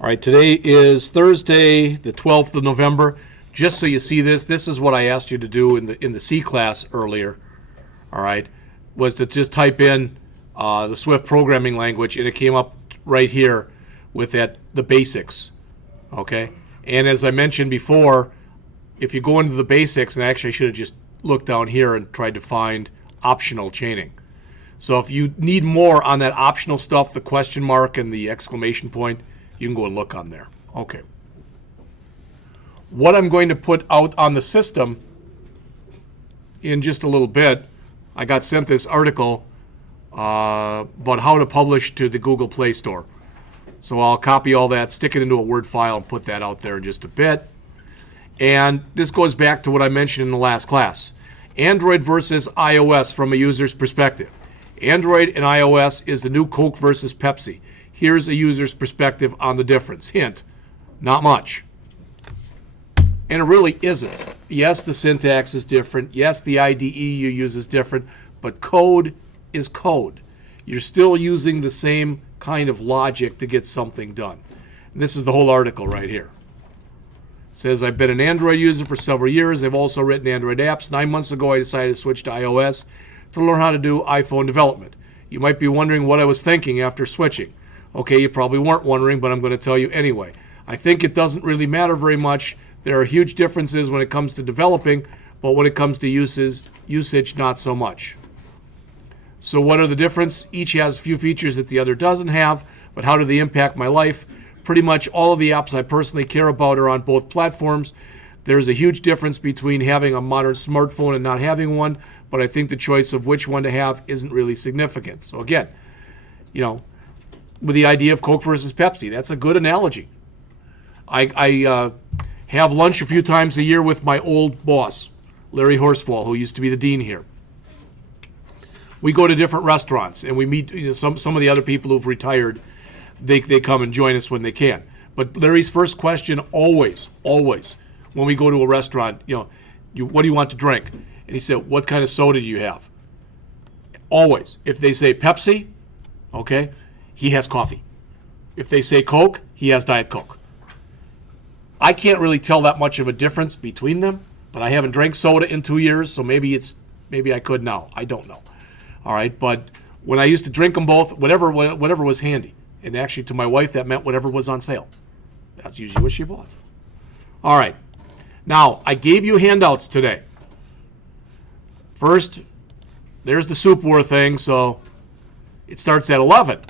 All right, today is Thursday, the 12th of November. Just so you see this is what I asked you to do in the C class earlier. All right, was to just type in the Swift programming language, and it came up right here with the basics. Okay, and as I mentioned before, if you go into the basics, and actually I should have just looked down here and tried to find optional chaining. So if you need more on that optional stuff, the question mark and the exclamation point, you can go and look on there. Okay. What I'm going to put out on the system in just a little bit, I got sent this article about how to publish to the Google Play Store. So I'll copy all that, stick it into a Word file, and put that out there in just a bit. And this goes back to what I mentioned in the last class. Android versus iOS from a user's perspective. Android and iOS is the new Coke versus Pepsi. Here's a user's perspective on the difference. Hint, not much. And it really isn't. Yes, the syntax is different. Yes, the IDE you use is different. But code is code. You're still using the same kind of logic to get something done. And this is the whole article right here. It says, I've been an Android user for several years. I've also written Android apps. 9 months ago, I decided to switch to iOS to learn how to do iPhone development. You might be wondering what I was thinking after switching. Okay, you probably weren't wondering, but I'm going to tell you anyway. I think it doesn't really matter very much. There are huge differences when it comes to developing, but when it comes to usage, not so much. So what are the differences? Each has a few features that the other doesn't have, but how do they impact my life? Pretty much all of the apps I personally care about are on both platforms. There's a huge difference between having a modern smartphone and not having one, but I think the choice of which one to have isn't really significant. So again, with the idea of Coke versus Pepsi, that's a good analogy. I have lunch a few times a year with my old boss, Larry Horsfall, who used to be the dean here. We go to different restaurants, and we meet some of the other people who've retired. They come and join us when they can. But Larry's first question always, when we go to a restaurant, what do you want to drink? And he said, what kind of soda do you have? Always. If they say Pepsi, okay, he has coffee. If they say Coke, he has Diet Coke. I can't really tell that much of a difference between them, but I haven't drank soda in 2 years, so maybe I could now. I don't know. All right, but when I used to drink them both, whatever was handy. And actually, to my wife, that meant whatever was on sale. That's usually what she bought. All right. Now, I gave you handouts today. First, there's the soup war thing, so it starts at 11.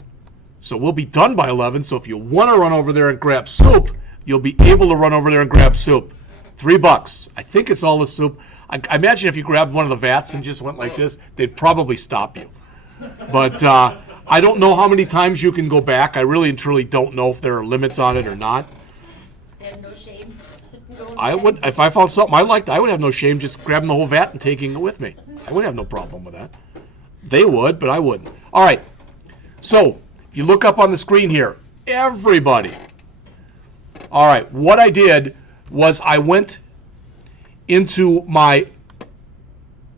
So we'll be done by 11, so if you want to run over there and grab soup, you'll be able to run over there and grab soup. $3. I think it's all the soup. I imagine if you grabbed one of the vats and just went like this, they'd probably stop you. But I don't know how many times you can go back. I really and truly don't know if there are limits on it or not. They have no shame. I would, if I found something I liked, I would have no shame just grabbing the whole vat and taking it with me. I would have no problem with that. They would, but I wouldn't. All right. So if you look up on the screen here, everybody. All right. What I did was I went into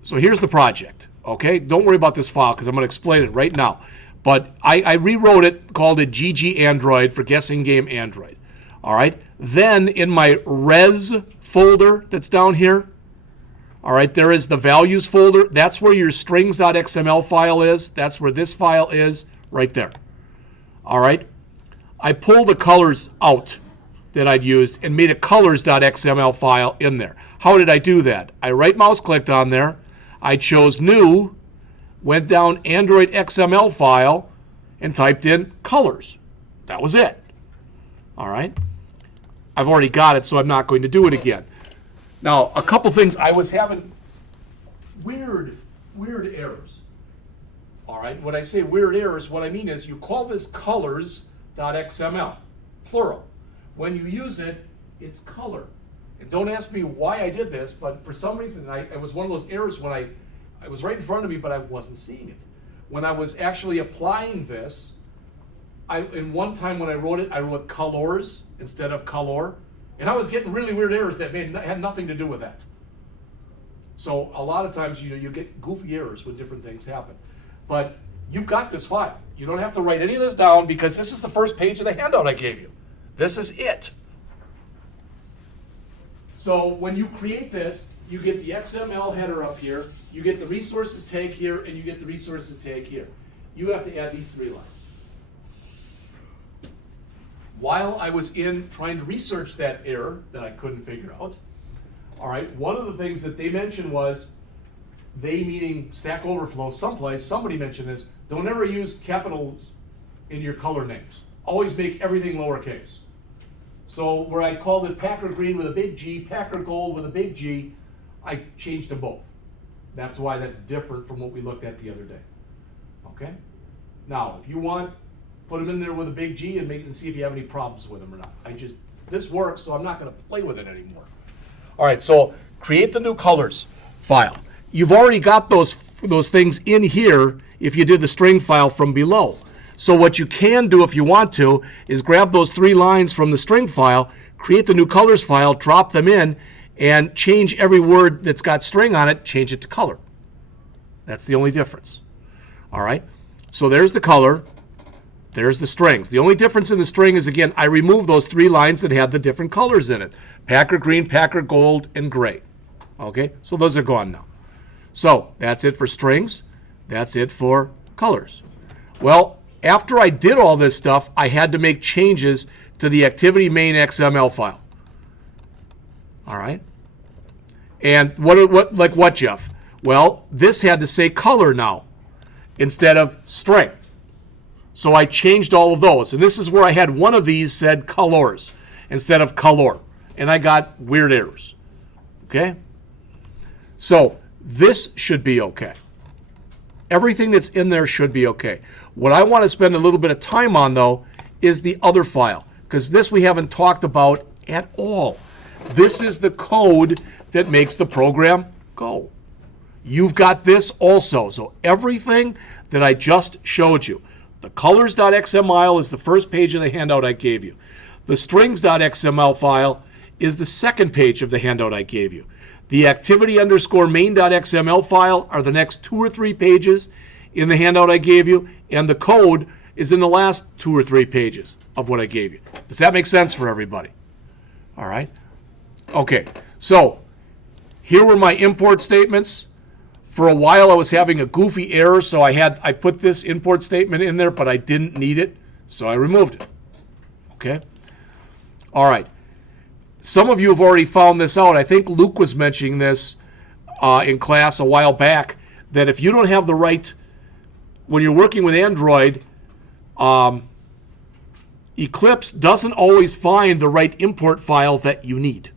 so here's the project. Okay. Don't worry about this file because I'm going to explain it right now. But I rewrote it, called it GG Android for Guessing Game Android. All right. Then in my res folder that's down here, all right, there is the values folder. That's where your strings.xml file is. That's where this file is, right there. All right. I pulled the colors out that I'd used and made a colors.xml file in there. How did I do that? I right mouse clicked on there. I chose new, went down Android XML file, and typed in colors. That was it. All right. I've already got it, so I'm not going to do it again. Now, a couple things. I was having weird errors. All right. When I say weird errors, what I mean is you call this colors.xml, plural. When you use it, it's color. And don't ask me why I did this, but for some reason, it was one of those errors when I was right in front of me, but I wasn't seeing it. When I was actually applying this, in one time when I wrote colors instead of color, and I was getting really weird errors that had nothing to do with that. So a lot of times, you get goofy errors when different things happen. But you've got this file. You don't have to write any of this down because this is the first page of the handout I gave you. This is it. So when you create this, you get the XML header up here, you get the resources tag here, and you get the resources tag here. You have to add these 3 lines. While I was in trying to research that error that I couldn't figure out, all right, one of the things that they mentioned was, they meaning Stack Overflow, somebody mentioned this, don't ever use capitals in your color names. Always make everything lowercase. So where I called it Packer Green with a big G, Packer Gold with a big G, I changed them both. That's why that's different from what we looked at the other day. Okay? Now, if you want, put them in there with a big G and see if you have any problems with them or not. This works, so I'm not going to play with it anymore. All right, so create the new colors file. You've already got those things in here if you did the string file from below. So what you can do if you want to is grab those 3 lines from the string file, create the new colors file, drop them in, and change every word that's got string on it, change it to color. That's the only difference. All right? So there's the color, there's the strings. The only difference in the string is, again, I removed those 3 lines that had the different colors in it. Packer Green, Packer Gold, and Gray. Okay? So those are gone now. So that's it for strings. That's it for colors. Well, after I did all this stuff, I had to make changes to the activity main XML file. All right? And what, Jeff? Well, this had to say color now instead of string. So I changed all of those. And this is where I had one of these said colors instead of color. And I got weird errors. Okay? So this should be okay. Everything that's in there should be okay. What I want to spend a little bit of time on, though, is the other file, because this we haven't talked about at all. This is the code that makes the program go. You've got this also. So everything that I just showed you, the colors.xml is the first page of the handout I gave you. The strings.xml file is the second page of the handout I gave you. The activity_main.xml file are the next 2 or 3 pages in the handout I gave you, and the code is in the last 2 or 3 pages of what I gave you. Does that make sense for everybody? All right? Okay, so here were my import statements. For a while I was having a goofy error, so I put this import statement in there, but I didn't need it, so I removed it. Okay? All right. Some of you have already found this out. I think Luke was mentioning this in class a while back, that if you don't have the right, when you're working with Android, Eclipse doesn't always find the right import file that you need,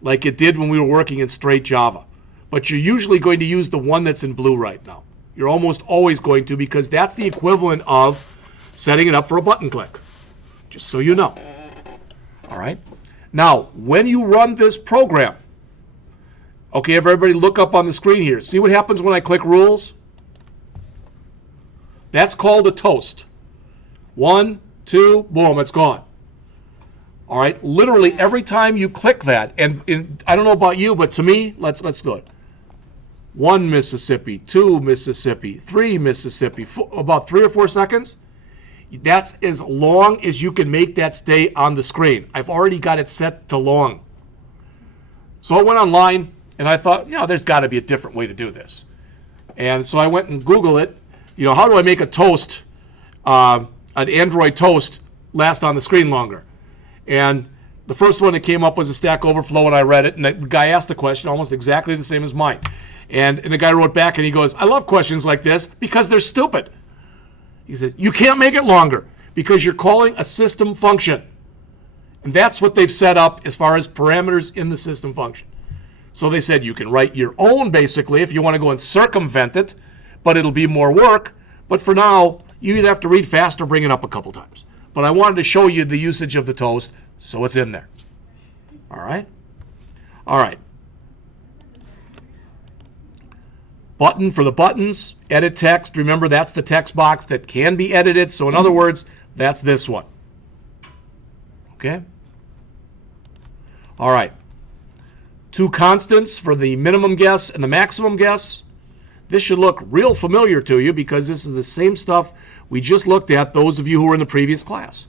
like it did when we were working in straight Java. But you're usually going to use the one that's in blue right now. You're almost always going to, because that's the equivalent of setting it up for a button click, just so you know. All right? Now, when you run this program, okay, everybody look up on the screen here. See what happens when I click rules? That's called a toast. 1, 2, boom, it's gone. All right, literally every time you click that, and I don't know about you, but to me, let's do it. 1 Mississippi, 2 Mississippi, 3 Mississippi, about 3 or 4 seconds. That's as long as you can make that stay on the screen. I've already got it set to long. So I went online and I thought, there's got to be a different way to do this. And so I went and Googled it. How do I make a toast, an Android toast, last on the screen longer? And the first one that came up was a Stack Overflow, and I read it, and the guy asked the question almost exactly the same as mine. And the guy wrote back and he goes, I love questions like this because they're stupid. He said, you can't make it longer because you're calling a system function. And that's what they've set up as far as parameters in the system function. So they said you can write your own, basically, if you want to go and circumvent it, but it'll be more work. But for now, you either have to read fast or bring it up a couple times. But I wanted to show you the usage of the toast, so it's in there. All right? All right. Button for the buttons, edit text. Remember, that's the text box that can be edited. So in other words, that's this one. Okay? All right. 2 constants for the minimum guess and the maximum guess. This should look real familiar to you because this is the same stuff we just looked at, those of you who were in the previous class.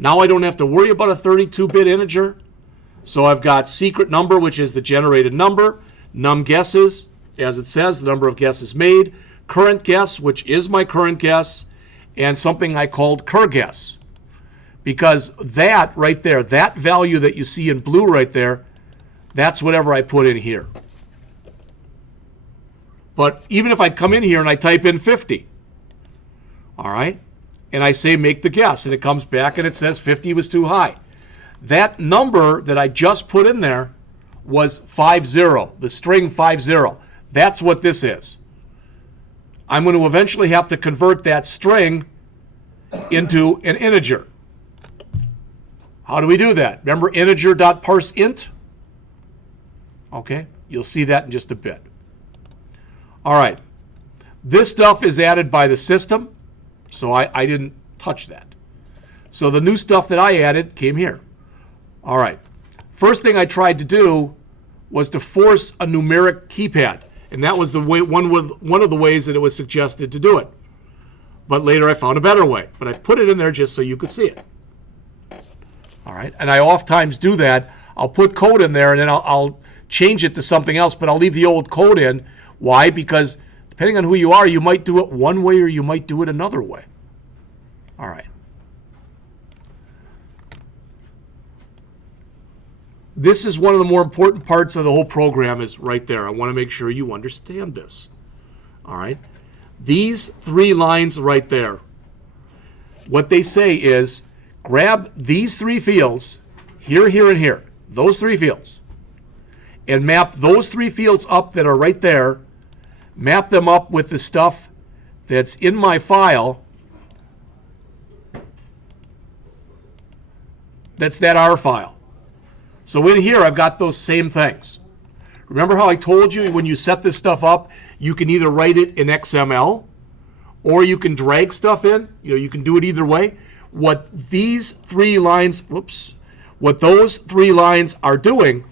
Now I don't have to worry about a 32-bit integer. So I've got secret number, which is the generated number, num guesses, as it says, the number of guesses made, current guess, which is my current guess, and something I called cur guess. Because that right there, that value that you see in blue right there, that's whatever I put in here. But even if I come in here and I type in 50, all right, and I say make the guess, and it comes back and it says 50 was too high. That number that I just put in there was 50, the string 50. That's what this is. I'm going to eventually have to convert that string into an integer. How do we do that? Remember integer.parseInt? Okay, you'll see that in just a bit. All right, this stuff is added by the system, so I didn't touch that. So the new stuff that I added came here. All right, first thing I tried to do was to force a numeric keypad, and that was the way, one of the ways that it was suggested to do it. But later I found a better way, but I put it in there just so you could see it. All right, and I oftentimes do that. I'll put code in there and then I'll change it to something else, but I'll leave the old code in. Why? Because depending on who you are, you might do it one way or you might do it another way. All right. This is one of the more important parts of the whole program is right there. I want to make sure you understand this. All right. These three lines right there, what they say is grab these three fields, here, here, and here, those three fields, and map those three fields up that are right there, map them up with the stuff that's in my file, that's that R file. So in here, I've got those same things. Remember how I told you when you set this stuff up, you can either write it in XML or you can drag stuff in. You can do it either way. What these three lines, what those three lines are doing,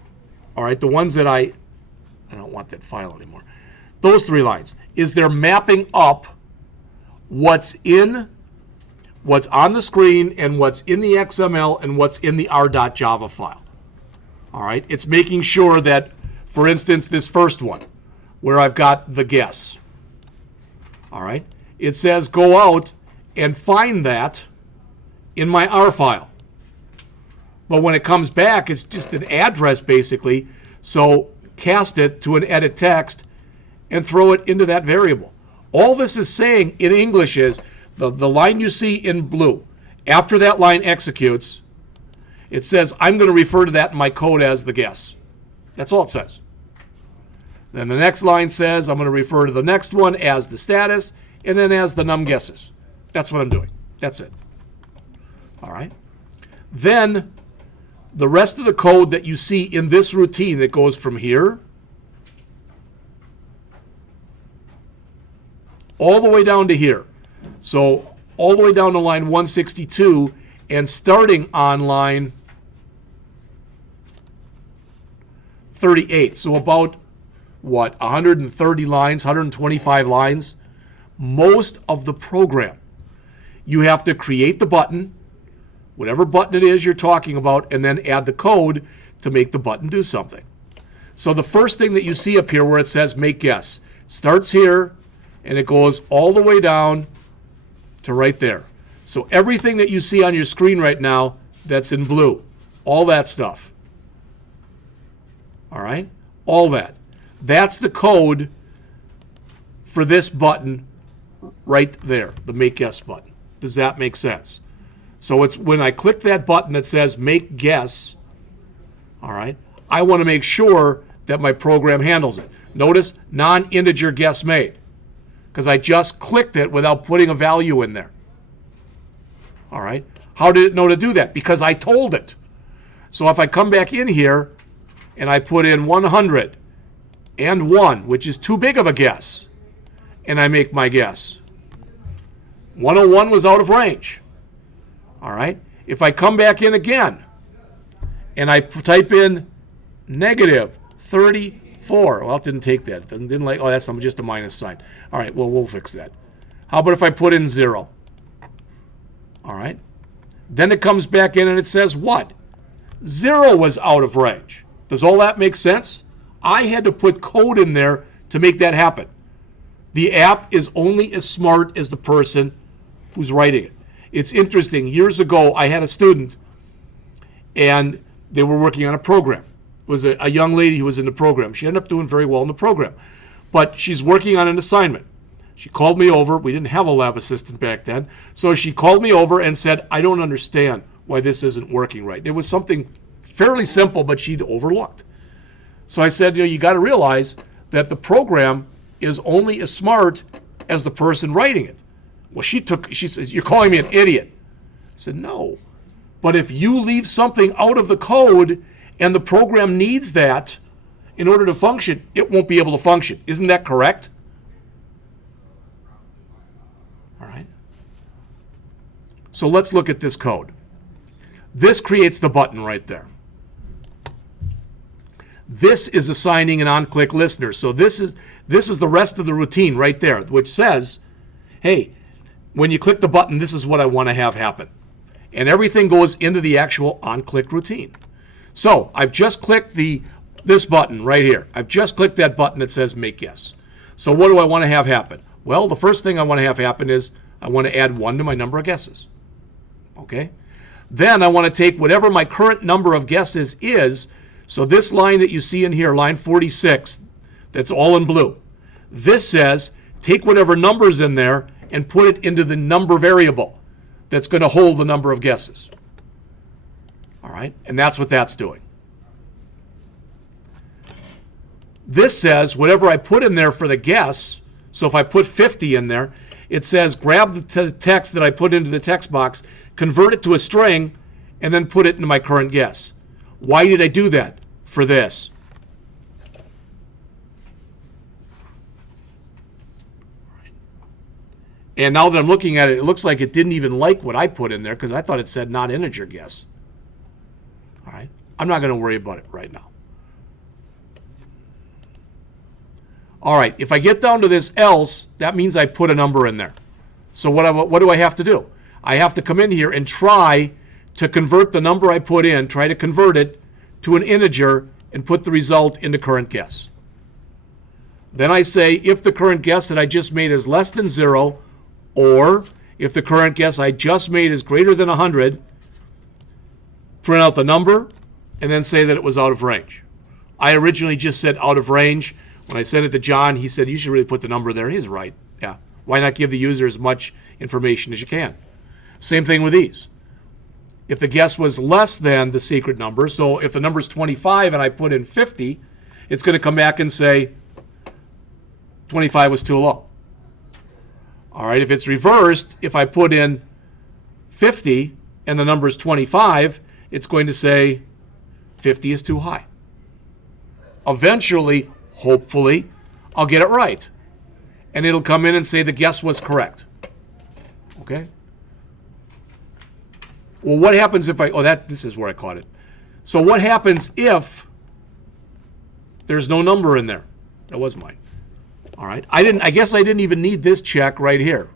all right, the ones that I don't want that file anymore. Those three lines is they're mapping up what's on the screen and what's in the XML and what's in the r.java file. All right, it's making sure that, for instance, this first one, where I've got the guess. All right, it says go out and find that in my R file. But when it comes back, it's just an address basically. So cast it to an edit text and throw it into that variable. All this is saying in English is the line you see in blue. After that line executes, it says I'm going to refer to that in my code as the guess. That's all it says. Then the next line says I'm going to refer to the next one as the status and then as the num guesses. That's what I'm doing. That's it. All right. Then the rest of the code that you see in this routine that goes from here all the way down to here. So all the way down to line 162 and starting on line 38. So about, 130 lines, 125 lines. Most of the program. You have to create the button, whatever button it is you're talking about, and then add the code to make the button do something. So the first thing that you see up here where it says make guess, starts here and it goes all the way down to right there. So everything that you see on your screen right now that's in blue, all that stuff. All right? All that. That's the code for this button right there, the make guess button. Does that make sense? So it's when I click that button that says make guess, all right, I want to make sure that my program handles it. Notice non-integer guess made because I just clicked it without putting a value in there. All right. How did it know to do that? Because I told it. So if I come back in here and I put in 100 and 1, which is too big of a guess, and I make my guess, 101 was out of range. All right. If I come back in again and I type in negative 34, well, it didn't take that. It didn't like, oh, that's just a minus sign. All right, well, we'll fix that. How about if I put in 0? All right. Then it comes back in and it says what? 0 was out of range. Does all that make sense? I had to put code in there to make that happen. The app is only as smart as the person who's writing it. It's interesting. Years ago, I had a student, and they were working on a program. It was a young lady who was in the program. She ended up doing very well in the program. But she's working on an assignment. She called me over. We didn't have a lab assistant back then. So she called me over and said, I don't understand why this isn't working right. It was something fairly simple, but she'd overlooked. So I said, you got to realize that the program is only as smart as the person writing it. Well, she says, you're calling me an idiot. I said, no. But if you leave something out of the code and the program needs that in order to function, it won't be able to function. Isn't that correct? All right. So let's look at this code. This creates the button right there. This is assigning an on-click listener. So this is the rest of the routine right there, which says, hey, when you click the button, this is what I want to have happen. And everything goes into the actual on-click routine. So I've just clicked this button right here. I've just clicked that button that says make guess. So what do I want to have happen? Well, the first thing I want to have happen is I want to add 1 to my number of guesses. Okay? Then I want to take whatever my current number of guesses is. So this line that you see in here, line 46, that's all in blue. This says take whatever number's in there and put it into the number variable that's going to hold the number of guesses. All right? And that's what that's doing. This says whatever I put in there for the guess, so if I put 50 in there, it says grab the text that I put into the text box, convert it to a string, and then put it into my current guess. Why did I do that? For this. And now that I'm looking at it, it looks like it didn't even like what I put in there because I thought it said non-integer guess. All right. I'm not going to worry about it right now. All right. If I get down to this else, that means I put a number in there. So what do I have to do? I have to come in here and try to convert the number I put in, try to convert it to an integer and put the result into current guess. Then I say if the current guess that I just made is less than 0, or if the current guess I just made is greater than 100, print out the number and then say that it was out of range. I originally just said out of range. When I sent it to John, he said you should really put the number there. He's right. Yeah. Why not give the user as much information as you can? Same thing with these. If the guess was less than the secret number, so if the number is 25 and I put in 50, it's going to come back and say 25 was too low. All right, if it's reversed, if I put in 50 and the number is 25, it's going to say 50 is too high. Eventually, hopefully, I'll get it right. And it'll come in and say the guess was correct. Okay? Well, what happens if this is where I caught it. So what happens if there's no number in there? That was mine. All right. I guess I didn't even need this check right here.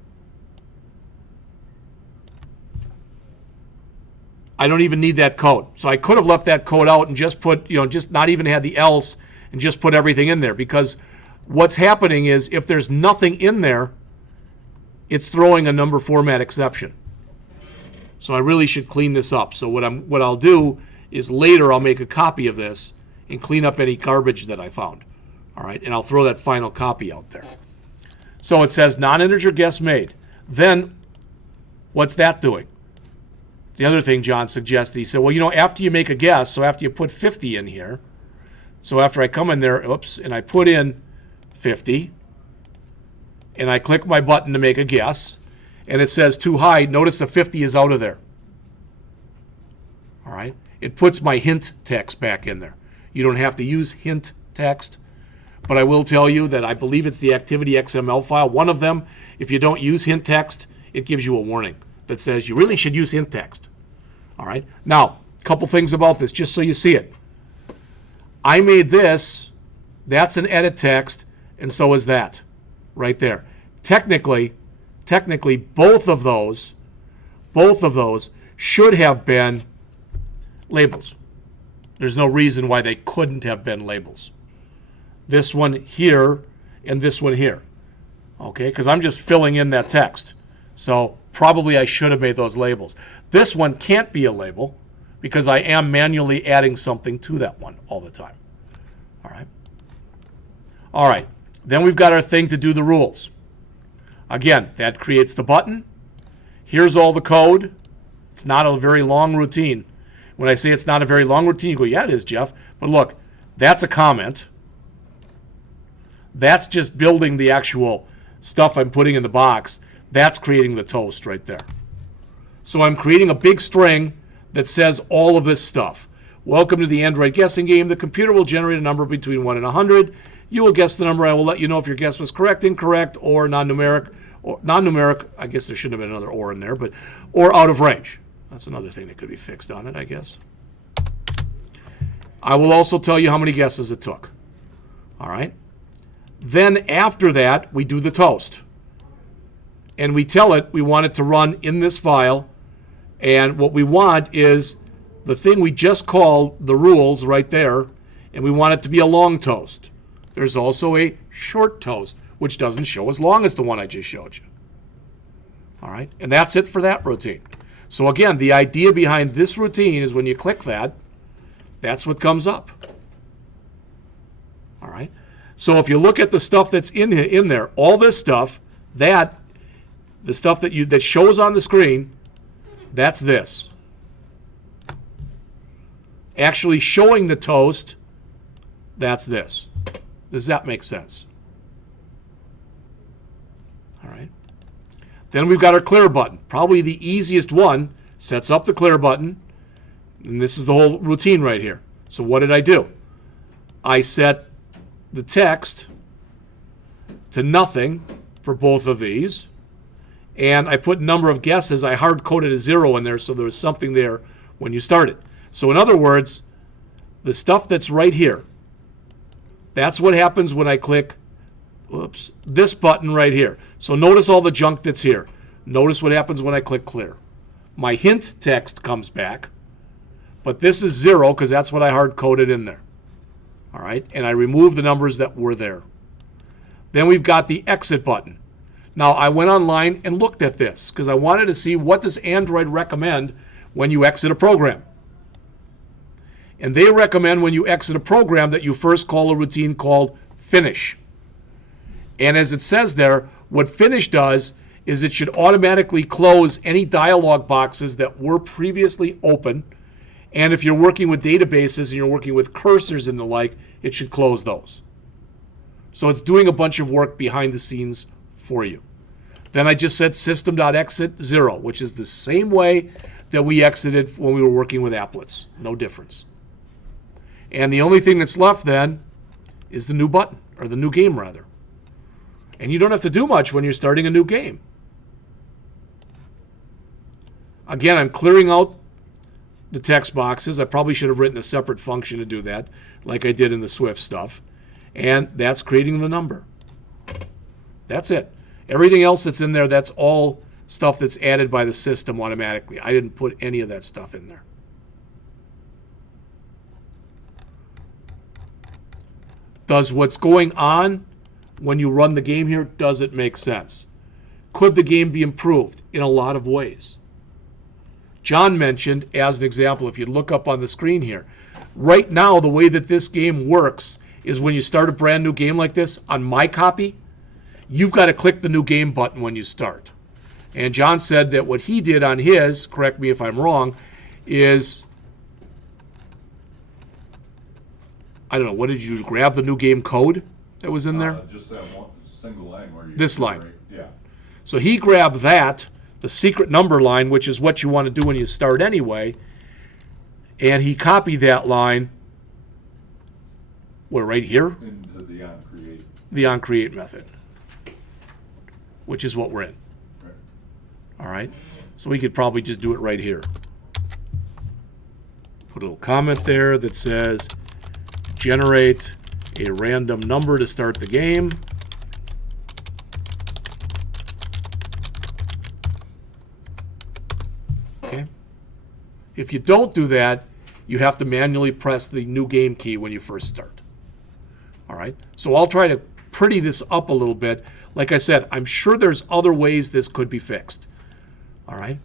I don't even need that code. So I could have left that code out and just put, just not even had the else and just put everything in there, because what's happening is if there's nothing in there, it's throwing a number format exception. So I really should clean this up. So what I'll do is later I'll make a copy of this and clean up any garbage that I found. All right, and I'll throw that final copy out there. So it says non-integer guess made. Then what's that doing? The other thing John suggested, he said, well, after you make a guess, so after you put 50 in here, so after I come in there, and I put in 50, and I click my button to make a guess, and it says too high, notice the 50 is out of there. All right? It puts my hint text back in there. You don't have to use hint text, but I will tell you that I believe it's the activity XML file. One of them, if you don't use hint text, it gives you a warning that says you really should use hint text. All right? Now, a couple things about this, just so you see it. I made this, that's an edit text, and so is that right there. Technically, both of those should have been labels. There's no reason why they couldn't have been labels. This one here and this one here. Okay, because I'm just filling in that text. So probably I should have made those labels. This one can't be a label because I am manually adding something to that one all the time. All right. All right. Then we've got our thing to do the rules. Again, that creates the button. Here's all the code. It's not a very long routine. When I say it's not a very long routine, you go, yeah, it is, Jeff. But look, that's a comment. That's just building the actual stuff I'm putting in the box. That's creating the toast right there. So I'm creating a big string that says all of this stuff. Welcome to the Android guessing game. The computer will generate a number between 1 and 100. You will guess the number. I will let you know if your guess was correct, incorrect, or non-numeric. Or non-numeric, I guess there shouldn't have been another or in there, but or out of range. That's another thing that could be fixed on it, I guess. I will also tell you how many guesses it took. All right? Then after that, we do the toast. And we tell it we want it to run in this file. And what we want is the thing we just called the rules right there. And we want it to be a long toast. There's also a short toast, which doesn't show as long as the one I just showed you. All right? And that's it for that routine. So again, the idea behind this routine is when you click that, that's what comes up. All right? So if you look at the stuff that's in there, all this stuff, the stuff that shows on the screen, that's this. Actually showing the toast, that's this. Does that make sense? All right. Then we've got our clear button. Probably the easiest one. Sets up the clear button. And this is the whole routine right here. So what did I do? I set the text to nothing for both of these. And I put number of guesses. I hard-coded a 0 in there so there was something there when you started. So in other words, the stuff that's right here, that's what happens when I click this button right here. So notice all the junk that's here. Notice what happens when I click clear. My hint text comes back, but this is 0 because that's what I hard-coded in there. All right, and I remove the numbers that were there. Then we've got the exit button. Now, I went online and looked at this because I wanted to see what does Android recommend when you exit a program. And they recommend when you exit a program that you first call a routine called finish. And as it says there, what finish does is it should automatically close any dialog boxes that were previously open. And if you're working with databases and you're working with cursors and the like, it should close those. So it's doing a bunch of work behind the scenes for you. Then I just said system.exit 0, which is the same way that we exited when we were working with applets. No difference. And the only thing that's left then is the new button, or the new game rather. And you don't have to do much when you're starting a new game. Again, I'm clearing out the text boxes. I probably should have written a separate function to do that, like I did in the Swift stuff. And that's creating the number. That's it. Everything else that's in there, that's all stuff that's added by the system automatically. I didn't put any of that stuff in there. Does what's going on when you run the game here, does it make sense? Could the game be improved? In a lot of ways. John mentioned, as an example, if you look up on the screen here, right now the way that this game works is when you start a brand new game like this, on my copy, you've got to click the new game button when you start. And John said that what he did on his, correct me if I'm wrong, is, I don't know, what did you do? Grab the new game code that was in there? Just that one single line where you This line. Yeah. So he grabbed that, the secret number line, which is what you want to do when you start anyway, and he copied that line, where, right here? Into the onCreate. The onCreate method, which is what we're in. Right. All right? So we could probably just do it right here. Put a little comment there that says, generate a random number to start the game. Okay. If you don't do that, you have to manually press the new game key when you first start. All right, so I'll try to pretty this up a little bit. Like I said, I'm sure there's other ways this could be fixed. All right,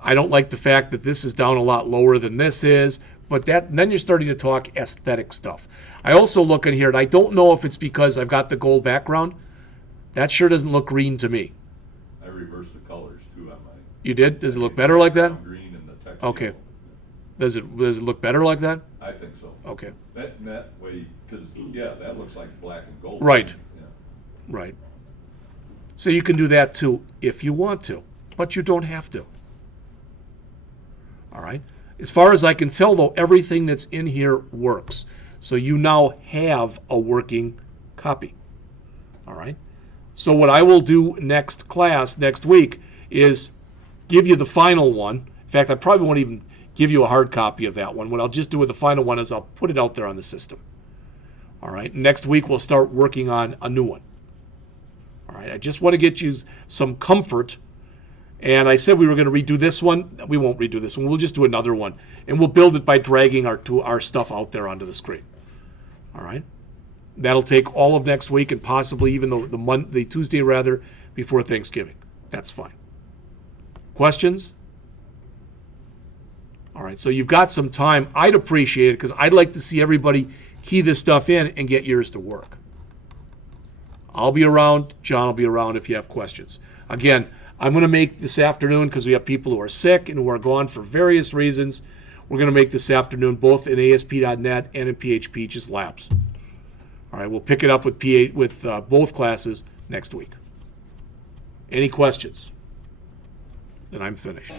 I don't like the fact that this is down a lot lower than this is, but then you're starting to talk aesthetic stuff. I also look in here, and I don't know if it's because I've got the gold background. That sure doesn't look green to me. I reversed the colors too on my. You did? Does it look better like that? Green and the text. Okay. yellow. Does it look better like that? I think so. Okay. That way, because, yeah, that looks like black and gold. Right. Yeah. Right. So you can do that too if you want to, but you don't have to. All right. As far as I can tell, though, everything that's in here works. So you now have a working copy. All right. So what I will do next class, next week, is give you the final one. In fact, I probably won't even give you a hard copy of that one. What I'll just do with the final one is I'll put it out there on the system. All right. Next week, we'll start working on a new one. All right. I just want to get you some comfort. And I said we were going to redo this one. We won't redo this one. We'll just do another one. And we'll build it by dragging our stuff out there onto the screen. All right. That'll take all of next week and possibly even the Tuesday rather before Thanksgiving. That's fine. Questions? All right, so you've got some time. I'd appreciate it because I'd like to see everybody key this stuff in and get yours to work. I'll be around. John will be around if you have questions. Again, I'm going to make this afternoon, because we have people who are sick and who are gone for various reasons, we're going to make this afternoon both in ASP.NET and in PHP just labs. All right, we'll pick it up with both classes next week. Any questions? Then I'm finished.